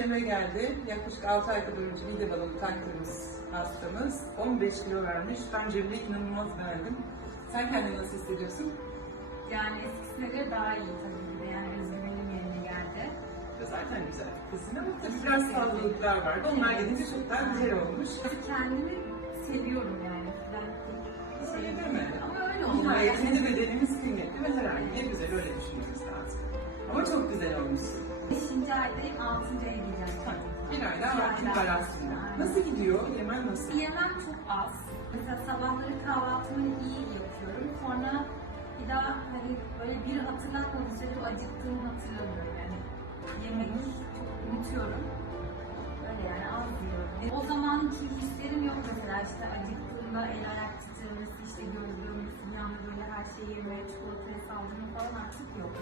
eve geldi. Yaklaşık 6 ay kadar önce mide balonu taktığımız hastamız 15 kilo vermiş. Ben Cemil'i inanılmaz beğendim. Sen kendini nasıl hissediyorsun? Yani eskisine göre daha iyi tabii ki de. Yani özgüvenim yerine geldi. Zaten güzel kızın ama tabii biraz fazlalıklar vardı. Onlar gelince çok daha güzel olmuş. Kendimi seviyorum yani. Ben pek Öyle şey deme. Ama öyle oldu. Yani. kendi bedenimiz kıymetli ve herhangi bir güzel öyle düşünmemiz lazım. Ama çok güzel olmuşsun. Beşinci aydayım, altıncı Aynen. Nasıl gidiyor? Yemen nasıl? Yemem çok az. Mesela sabahları kahvaltımı iyi yapıyorum. Sonra bir daha hani böyle bir hatırlatmadığı sürece acıktığımı hatırlamıyorum yani. Yemek çok unutuyorum. Öyle yani az yiyorum. O zamanki hislerim yok mesela işte acıktığımda el ayak titremesi, işte göz dönmesi, bir anda böyle her şeyi yemeye, çikolataya saldırma falan artık yok.